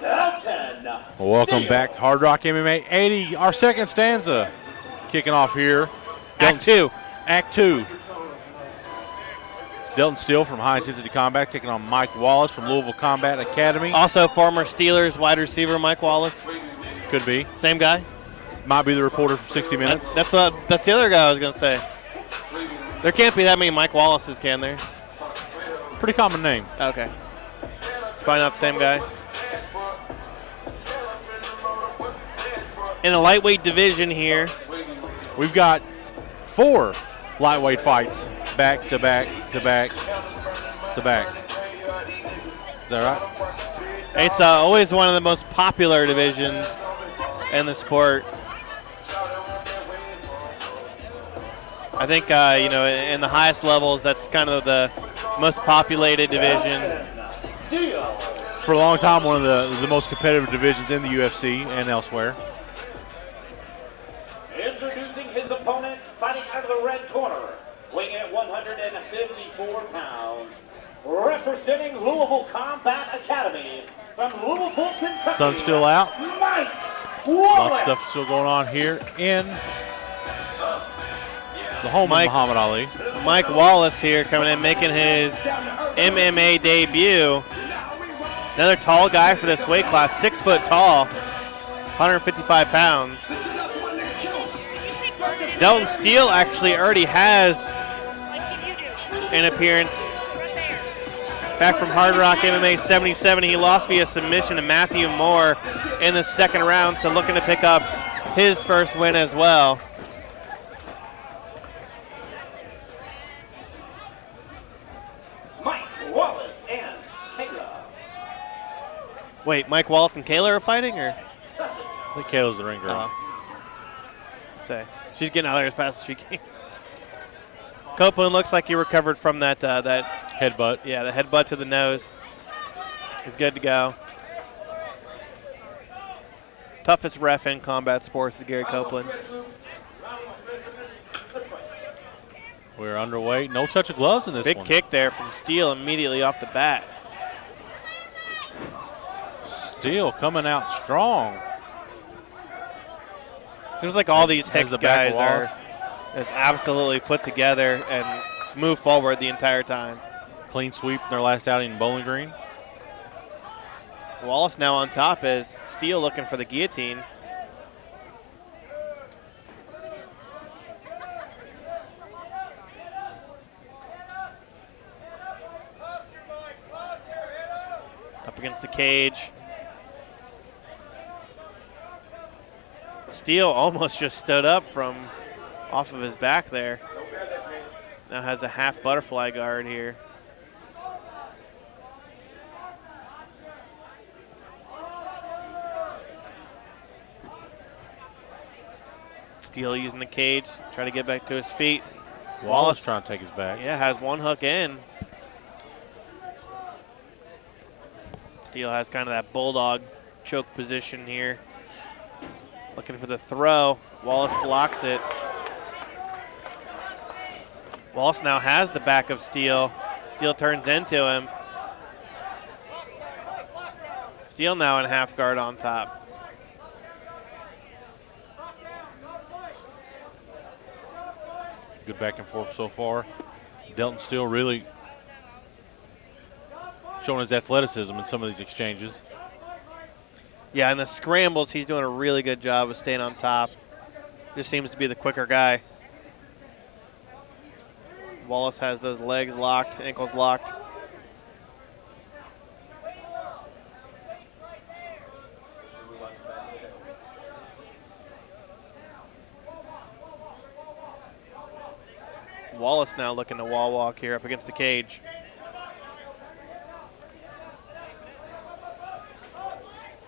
Delton Welcome back, Hardrock MMA 80. Our second stanza kicking off here. Act 2. Act 2. Delton Steele from High Intensity Combat taking on Mike Wallace from Louisville Combat Academy. Also former Steelers wide receiver Mike Wallace. Could be. Same guy. Might be the reporter from 60 Minutes. That's the other guy I was going to say. There can't be that many Mike Wallaces, can there? Pretty common name. Okay. It's probably not the same guy. In the lightweight division here, we've got 4 lightweight fights back to back to back to back. Is that right? It's always one of the most popular divisions in the sport. I think, in the highest levels, that's kind of the most populated division. For a long time, one of the most competitive divisions in the UFC and elsewhere. Introducing his opponent, fighting out of the red corner, weighing at 154 pounds, representing Louisville Combat Academy from Louisville, Kentucky. Sun's still out. Mike Wallace. Lots of stuff still going on here in the home of Muhammad Ali. Mike Wallace here coming in, making his MMA debut. Another tall guy for this weight class, 6 foot tall, 155 pounds. Delton Steele actually already has an appearance back from Hardrock MMA 77. He lost via submission to Matthew Moore in the second round, so looking to pick up his first win as well. Mike Wallace and Kayla. Wait, Mike Wallace and Kayla are fighting, or? I think Kayla's the ring girl. Say, she's getting out there as fast as she can. Copeland looks like he recovered from that headbutt. Yeah, the headbutt to the nose. He's good to go. Toughest ref in combat sports is Gary Copeland. We're underway. No touch of gloves in this one. Big kick there from Steele immediately off the bat. Steele coming out strong. Seems like all these HICS guys are just absolutely put together and move forward the entire time. Clean sweep in their last outing in Bowling Green. Wallace now on top as Steele looking for the guillotine. Up against the cage. Steele almost just stood up from off of his back there. Now has a half butterfly guard here. Steele using the cage, trying to get back to his feet. Wallace trying to take his back. Yeah, has one hook in. Steele has kind of that bulldog choke position here. Looking for the throw. Wallace blocks it. Wallace now has the back of Steele. Steele turns into him. Steele now in half guard on top. Good back and forth so far. Delton Steele really showing his athleticism in some of these exchanges. Yeah, in the scrambles, he's doing a really good job of staying on top. Just seems to be the quicker guy. Wallace has those legs locked, ankles locked. Wallace now looking to wall walk here up against the cage.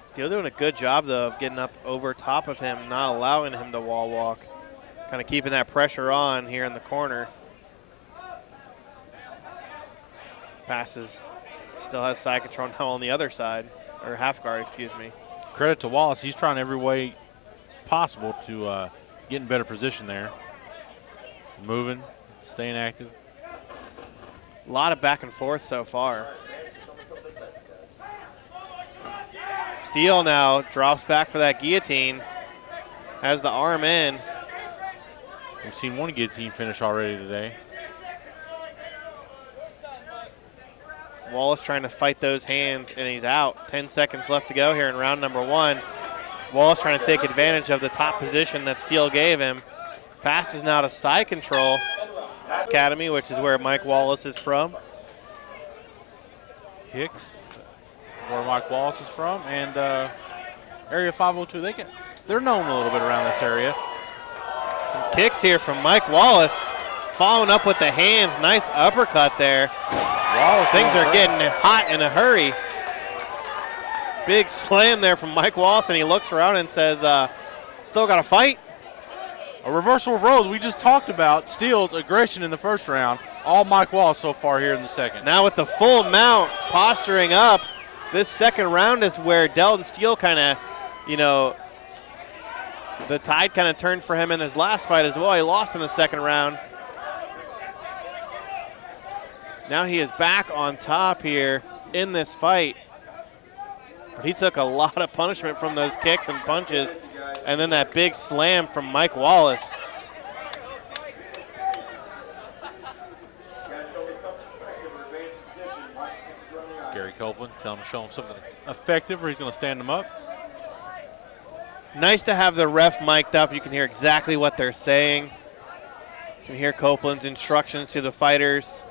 Steele doing a good job, though, of getting up over top of him, not allowing him to wall walk. Kind of keeping that pressure on here in the corner. Passes, still has side control now on the other side, or half guard, excuse me. Credit to Wallace. He's trying every way possible to get in better position there. Moving, staying active. A lot of back and forth so far. Steele now drops back for that guillotine. Has the arm in. We've seen one guillotine finish already today. Wallace trying to fight those hands, and he's out. 10 seconds left to go here in round number 1. Wallace trying to take advantage of the top position that Steele gave him. Passes now to side control. Academy, which is where Mike Wallace is from. HICS, where Mike Wallace is from, and Area 502. They're known a little bit around this area. Some kicks here from Mike Wallace. Following up with the hands. Nice uppercut there. Wallace, things are getting hot in a hurry. Big slam there from Mike Wallace, and he looks around and says, still got to fight? A reversal of roles. We just talked about Steele's aggression in the first round. All Mike Wallace so far here in the second. Now with the full mount, posturing up, this second round is where Delton Steele kind of, the tide kind of turned for him in his last fight as well. He lost in the second round. Now he is back on top here in this fight. But he took a lot of punishment from those kicks and punches, and then that big slam from Mike Wallace. Gary Copeland, tell him to show him something effective or he's going to stand him up. Nice to have the ref mic'd up. You can hear exactly what they're saying. You can hear Copeland's instructions to the fighters.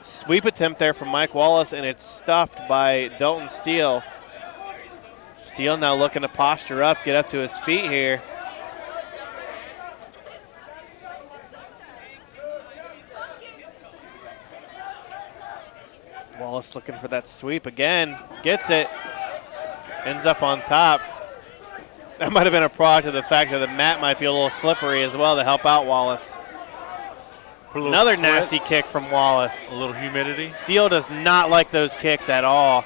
Sweep attempt there from Mike Wallace, and it's stuffed by Delton Steele. Steele now looking to posture up, get up to his feet here. Wallace looking for that sweep again, gets it, ends up on top. That might have been a product of the fact that the mat might be a little slippery as well to help out Wallace. Another nasty kick from Wallace. A little humidity. Steele does not like those kicks at all.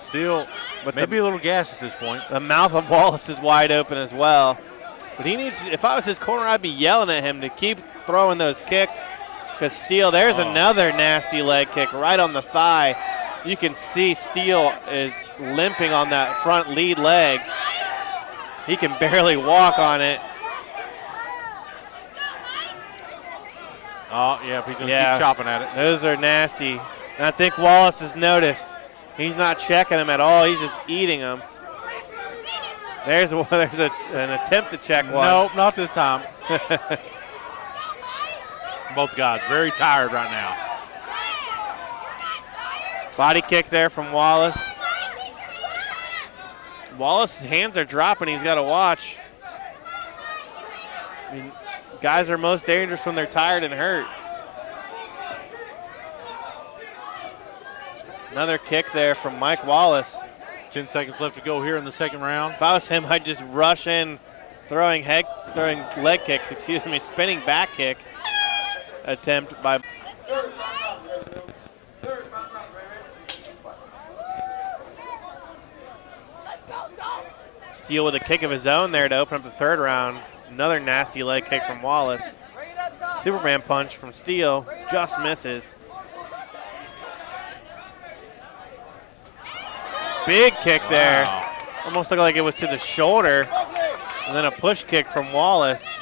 Steele, but maybe a little gas at this point. The mouth of Wallace is wide open as well. But he needs, if I was his corner, I'd be yelling at him to keep throwing those kicks. Because Steele, there's another nasty leg kick right on the thigh. You can see Steele is limping on that front lead leg. He can barely walk on it. Oh, yeah, he's going to keep chopping at it. Those are nasty. And I think Wallace has noticed. He's not checking them at all. He's just eating them. There's an attempt to check one. Nope, not this time. Both guys very tired right now. Body kick there from Wallace. Wallace's hands are dropping. He's got to watch. I mean, guys are most dangerous when they're tired and hurt. Another kick there from Mike Wallace. 10 seconds left to go here in the second round. If I was him, I'd just rush in, throwing leg kicks, spinning back kick attempt by. Steele with a kick of his own there to open up the third round. Another nasty leg kick from Wallace. Superman punch from Steele, just misses. Big kick there. Almost looked like it was to the shoulder. And then a push kick from Wallace.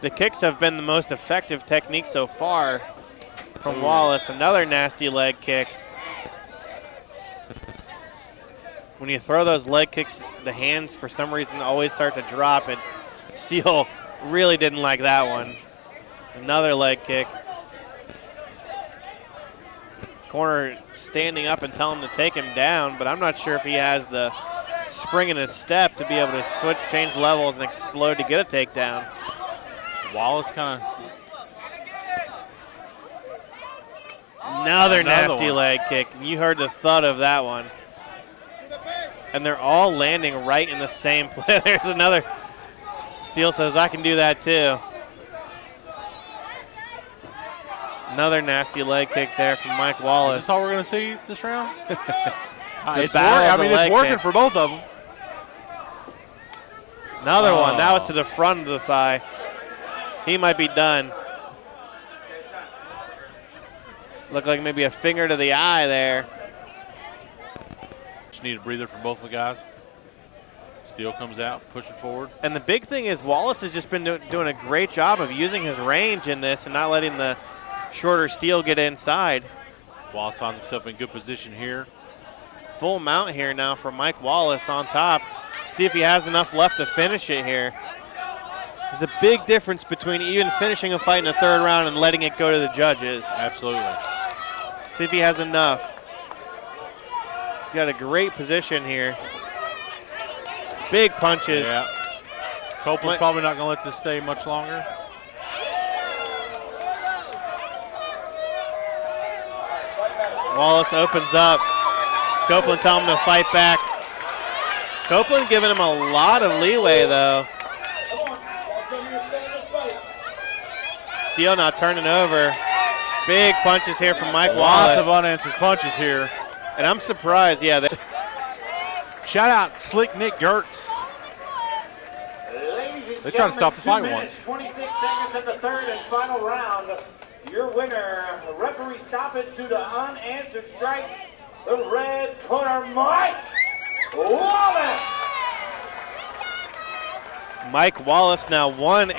The kicks have been the most effective technique so far from Wallace. Another nasty leg kick. When you throw those leg kicks, the hands for some reason always start to drop, and Steele really didn't like that one. Another leg kick. His corner standing up and telling him to take him down, but I'm not sure if he has the spring in his step to be able to change levels and explode to get a takedown. Wallace kind of. Another nasty leg kick. You heard the thud of that one. And they're all landing right in the same place. There's another. Steele says, I can do that too. Another nasty leg kick there from Mike Wallace. Is this all we're going to see this round? It's working for both of them. Another one. That was to the front of the thigh. He might be done. Looked like maybe a finger to the eye there. Just need a breather for both the guys. Steele comes out, pushing forward. And the big thing is Wallace has just been doing a great job of using his range in this and not letting the shorter Steele get inside. Wallace finds himself in good position here. Full mount here now for Mike Wallace on top. See if he has enough left to finish it here. There's a big difference between even finishing a fight in the third round and letting it go to the judges. Absolutely. See if he has enough. He's got a great position here. Big punches. Yeah. Copeland's probably not going to let this stay much longer. Wallace opens up. Copeland telling him to fight back. Copeland giving him a lot of leeway, though. Steele now turning over. Big punches here from Mike Wallace. Lots of unanswered punches here. And I'm surprised, yeah. Shout out Slick Nick Gertz. They're trying to stop the fight once. 26 seconds of the third and final round. Your winner, referee stoppage due to unanswered strikes. The red corner, Mike Wallace. Mike Wallace now 1-0.